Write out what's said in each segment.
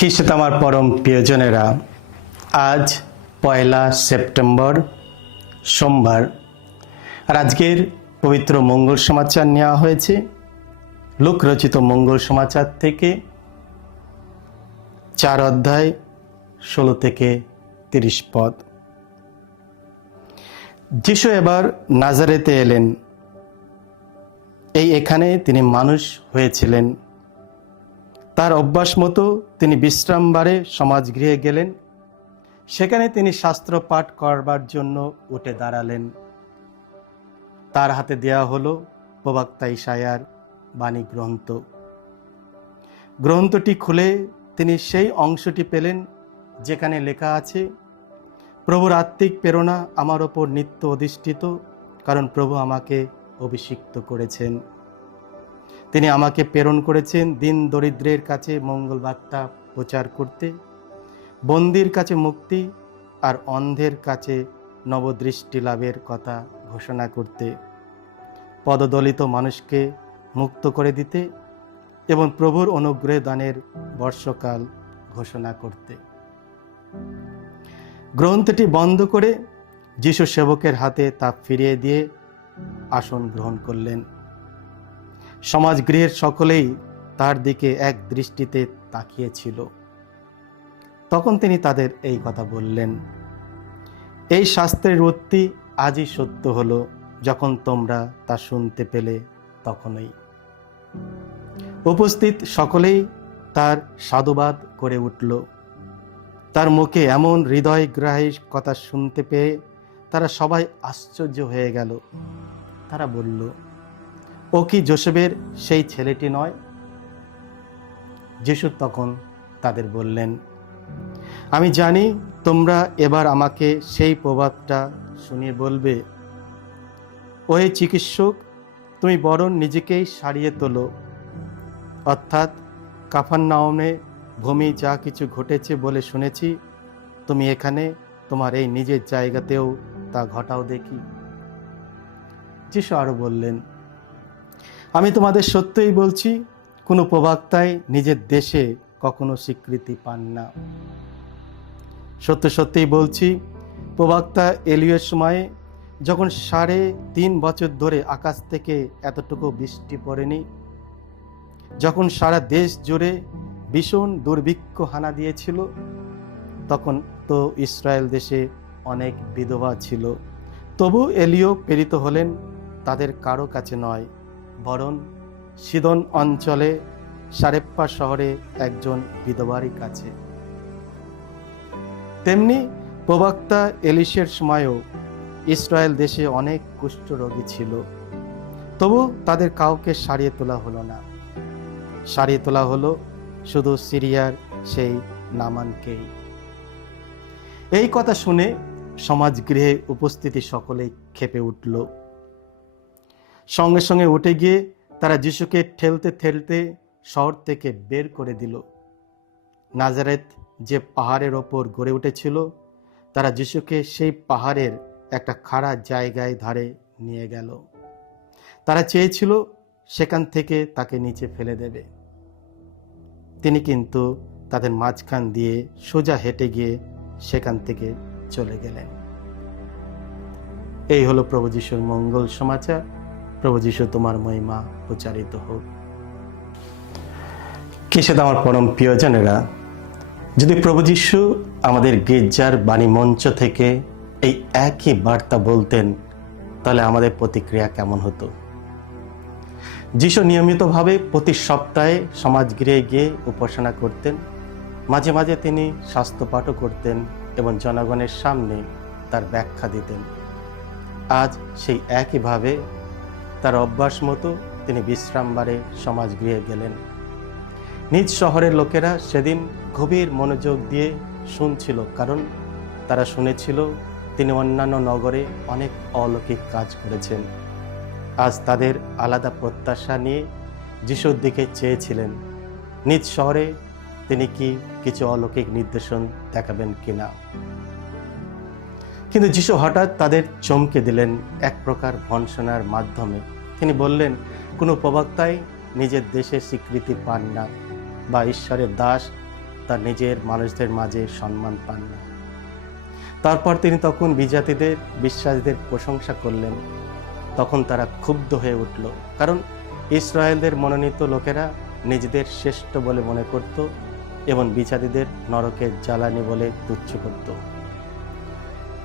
খ্রিস্ট আমার পরম প্রিয়জনেরা, আজ 1 সেপ্টেম্বর সোমবার। আর আজকের পবিত্র মঙ্গল সমাচার নেওয়া হয়েছে লূক রচিত মঙ্গল সমাচার থেকে 4 অধ্যায় 16 থেকে 30 পদ। যিশু এবার নাজারেতে এলেন। এখানে তিনি মানুষ হয়েছিলেন। তার অভ্যাস মতো তিনি বিশ্রামবারে সমাজগৃহে গেলেন। সেখানে তিনি শাস্ত্র পাঠ করবার জন্য উঠে দাঁড়ালেন। তার হাতে দেয়া হলো প্রবক্তা ইসাইয়ার বাণী গ্রন্থ। গ্রন্থটি খুলে তিনি সেই অংশটি পেলেন যেখানে লেখা আছে, প্রভুর আত্মিক প্রেরণা আমার ওপর নিত্য অধিষ্ঠিত, কারণ প্রভু আমাকে অভিষিক্ত করেছেন। তিনি আমাকে প্রেরণ করেছেন দিন দরিদ্রের কাছে মঙ্গল বার্তা প্রচার করতে, বন্দির কাছে মুক্তি আর অন্ধের কাছে নবদৃষ্টি লাভের কথা ঘোষণা করতে, পদদলিত মানুষকে মুক্ত করে দিতে এবং প্রভুর অনুগ্রহ দানের বর্ষকাল ঘোষণা করতে। গ্রন্থটি বন্ধ করে যিশু সেবকের হাতে তা ফিরিয়ে দিয়ে আসন গ্রহণ করলেন। সমাজগৃহের সকলেই তার দিকে এক দৃষ্টিতে তাকিয়েছিল। তখন তিনি তাদের এই কথা বললেন, এই শাস্ত্রের উক্তি আজই সত্য হলো, যখন তোমরা তা শুনতে পেলে তখনই। উপস্থিত সকলেই তার সাধুবাদ করে উঠল। তার মুখে এমন হৃদয়গ্রাহী কথা শুনতে পেয়ে তারা সবাই আশ্চর্য হয়ে গেল। তারা বলল, ও কি যোসেফের সেই ছেলেটি নয়? যিশু তখন তাদের বললেন, আমি জানি তোমরা এবার আমাকে সেই প্রবাদটা শুনিয়ে বলবে, ওহে চিকিৎসক, তুমি বরং নিজেকেই সারিয়ে তোলো। অর্থাৎ কাফারনাউমে ভূমি যা কিছু ঘটেছে বলে শুনেছি, তুমি এখানে তোমার এই নিজের জায়গাতেও তা ঘটাও দেখি। যিশু আরো বললেন, আমি তোমাদের সত্যই বলছি, কোনো প্রবক্তাই নিজের দেশে কখনো স্বীকৃতি পান না। সত্য সত্যিই বলছি, প্রবক্তা এলিয়ার সময়ে যখন 3.5 বছর ধরে আকাশ থেকে এতটুকু বৃষ্টি পড়েনি, যখন সারা দেশ জুড়ে ভীষণ দুর্ভিক্ষ হানা দিয়েছিল, তখন তো ইসরায়েল দেশে অনেক বিধবা ছিল। তবু এলিয় প্রেরিত হলেন তাদের কারো কাছে নয়, বরং সিদন অঞ্চলে সারেপ্পা শহরে একজন বিধবারই কাছে। তেমনি প্রবক্তা এলিশের সময়ও ইসরায়েল দেশে অনেক কুষ্ঠরোগী ছিল, তবু তাদের কাউকে সারিয়ে তোলা হলো না। সারিয়ে তোলা হলো শুধু সিরিয়ার সেই নামানকেই। এই কথা শুনে সমাজগৃহে উপস্থিতি সকলেই ক্ষেপে উঠল। সঙ্গে সঙ্গে উঠে গিয়ে তারা যিশুকে ঠেলতে ঠেলতে শহর থেকে বের করে দিল। নাজারেত যে পাহাড়ের ওপর গড়ে উঠেছিল, তারা যিশুকে সেই পাহাড়ের একটা খাড়া জায়গায় ধারে নিয়ে গেল। তারা চেয়েছিল সেখান থেকে তাকে নিচে ফেলে দেবে। তিনি কিন্তু তাদের মাঝখান দিয়ে সোজা হেঁটে গিয়ে সেখান থেকে চলে গেলেন। এই হলো প্রভু যিশুর মঙ্গল সমাচার। প্রভু যিশু তোমার মহিমা প্রচারিত হোক। খ্রিস্ট আমার পরম প্রিয়জনেরা, যদি প্রভু যিশু আমাদের গির্জার বাণী মঞ্চ থেকে এই একই বার্তা বলতেন, তাহলে আমাদের প্রতিক্রিয়া কেমন হতো? যিশু নিয়মিতভাবে প্রতি সপ্তাহে সমাজগৃহে গিয়ে উপাসনা করতেন। মাঝে মাঝে তিনি শাস্ত্র পাঠও করতেন এবং জনগণের সামনে তার ব্যাখ্যা দিতেন। আজ সেই একইভাবে তার অভ্যাস মতো তিনি বিশ্রামবারে সমাজগৃহে গেলেন। নিজ শহরের লোকেরা সেদিন গভীর মনোযোগ দিয়ে শুনছিল, কারণ তারা শুনেছিল তিনি অন্যান্য নগরে অনেক অলৌকিক কাজ করেছেন। আজ তাদের আলাদা প্রত্যাশা নিয়ে যিশুর দিকে চেয়েছিলেন, নিজ শহরে তিনি কি কিছু অলৌকিক নির্দেশন দেখাবেন কিনা। কিন্তু যিশু হঠাৎ তাদের চমকে দিলেন এক প্রকার ভর্ৎসনার মাধ্যমে। তিনি বললেন, কোনো প্রবক্তাই নিজের দেশে স্বীকৃতি পান না বা ঈশ্বরের দাস তার নিজের মানুষদের মাঝে সম্মান পান না। তারপর তিনি তখন বিজাতিদের বিশ্বাসীদের প্রশংসা করলেন। তখন তারা ক্ষুব্ধ হয়ে উঠল, কারণ ইসরায়েলদের মনোনীত লোকেরা নিজেদের শ্রেষ্ঠ বলে মনে করত এবং বিজাতিদের নরকের জ্বালানি বলে তুচ্ছ করত।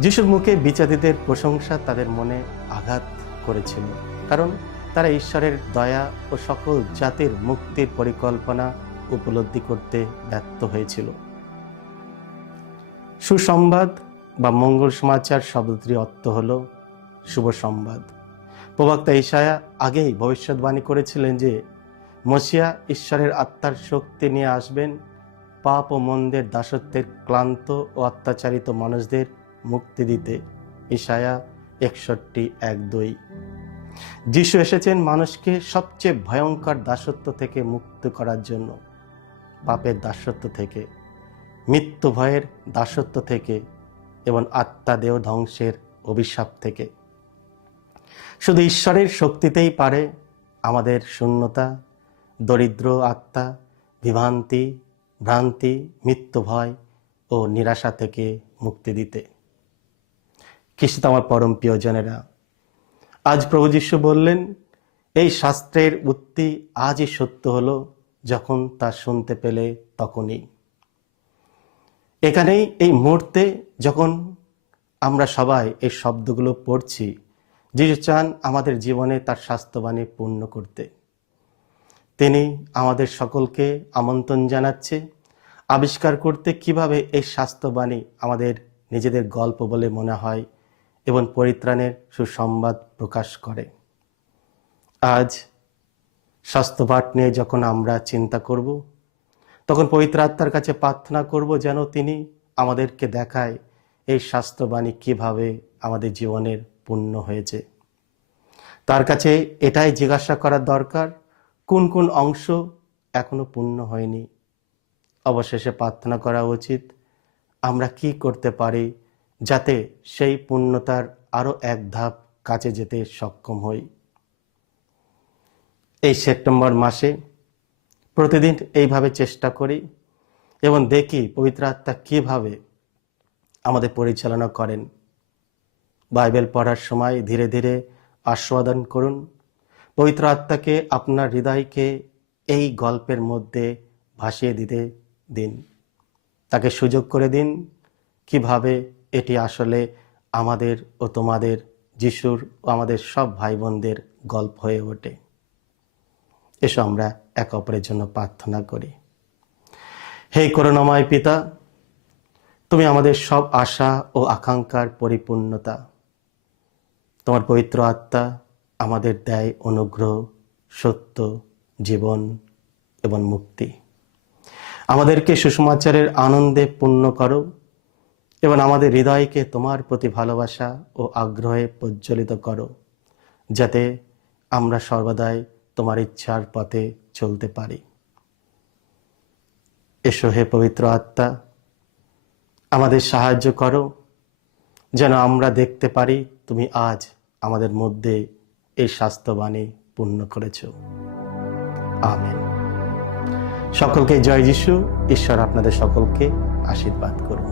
যিশুর মুখে বিজাতিদের প্রশংসা তাদের মনে আঘাত করেছিল, কারণ তারা ঈশ্বরের দয়া ও সকল জাতির মুক্তির পরিকল্পনা উপলব্ধি করতে ব্যর্থ হয়েছিল। সুসংবাদ বা মঙ্গল সমাচার শব্দটির অর্থ হল শুভ সংবাদ। প্রবক্তা ঈশায়া আগেই ভবিষ্যৎবাণী করেছিলেন যে মসিয়া ঈশ্বরের আত্মার শক্তি নিয়ে আসবেন পাপ ও মন্দের দাসত্বের ক্লান্ত ও অত্যাচারিত মানুষদের মুক্তি দিতে। ঈশায়া 61:1-2। যিশু এসেছেন মানুষকে সবচেয়ে ভয়ঙ্কর দাসত্ব থেকে মুক্ত করার জন্য, পাপের দাসত্ব থেকে, মৃত্যু ভয়ের দাসত্ব থেকে এবং আত্মা দেহ ধ্বংসের অভিশাপ থেকে। শুধু ঈশ্বরের শক্তিতেই পারে আমাদের শূন্যতা, দরিদ্র আত্মা, বিভ্রান্তি, ভ্রান্তি, মৃত্যু ভয় ও নিরাশা থেকে মুক্তি দিতে। খ্রিস্ট আমার পরম প্রিয়জনেরা, আজ প্রভু যীশু বললেন, এই শাস্ত্রের উক্তি আজই সত্য হলো যখন তা শুনতে পেলে তখনই। এখানেই এই মুহূর্তে যখন আমরা সবাই এই শব্দগুলো পড়ছি, যিশু চান আমাদের জীবনে তার স্বাস্থ্যবাণী পূর্ণ করতে। তিনি আমাদের সকলকে আমন্ত্রণ জানাচ্ছে আবিষ্কার করতে কিভাবে এই স্বাস্থ্যবাণী আমাদের নিজেদের গল্প বলে মনে হয় এবং পরিত্রাণের সুসংবাদ প্রকাশ করে। আজ স্বাস্থ্যপাঠ নিয়ে যখন আমরা চিন্তা করব, তখন পবিত্র আত্মার কাছে প্রার্থনা করব যেন তিনি আমাদেরকে দেখায় এই স্বাস্থ্যবাণী কিভাবে আমাদের জীবনের পূর্ণ হয়েছে। তার কাছে এটাই জিজ্ঞাসা করার দরকার, কোন কোন অংশ এখনো পূর্ণ হয়নি। অবশেষে প্রার্থনা করা উচিত আমরা কি করতে পারি যাতে সেই পূর্ণতার আরো এক ধাপ কাছে যেতে সক্ষম হই। এই সেপ্টেম্বর মাসে প্রতিদিন এইভাবে চেষ্টা করি এবং দেখি পবিত্র আত্মা কিভাবে আমাদের পরিচালনা করেন। বাইবেল পড়ার সময় ধীরে ধীরে আস্বাদন করুন। পবিত্র আত্মাকে আপনার হৃদয়কে এই গল্পের মধ্যে ভাসিয়ে দিতে দিন। তাকে সুযোগ করে দিন কিভাবে এটি আসলে আমাদের ও তোমাদের, যিশুর ও আমাদের সব ভাই বোনদের গল্প হয়ে ওঠে। এসো আমরা একে অপরের জন্য প্রার্থনা করি। হে করুণাময় পিতা, তুমি আমাদের সব আশা ও আকাঙ্ক্ষার পরিপূর্ণতা। তোমার পবিত্র আত্মা আমাদের দেয় অনুগ্রহ, সত্য, জীবন এবং মুক্তি। আমাদেরকে সুসমাচারের আনন্দে পূর্ণ করো এবং আমাদের হৃদয়কে তোমার প্রতি ভালোবাসা ও আগ্রহে প্রজ্বলিত করো, যাতে আমরা সর্বদাই তোমার ইচ্ছার পথে চলতে পারি। এসো হে পবিত্র আত্মা, আমাদের সাহায্য করো যেন আমরা দেখতে পারি তুমি আজ আমাদের মধ্যে এই স্বাস্থ্যবাণী পূর্ণ করেছ। আমেন। সকলকে জয় যিশু। ঈশ্বর আপনাদের সকলকে আশীর্বাদ করুন।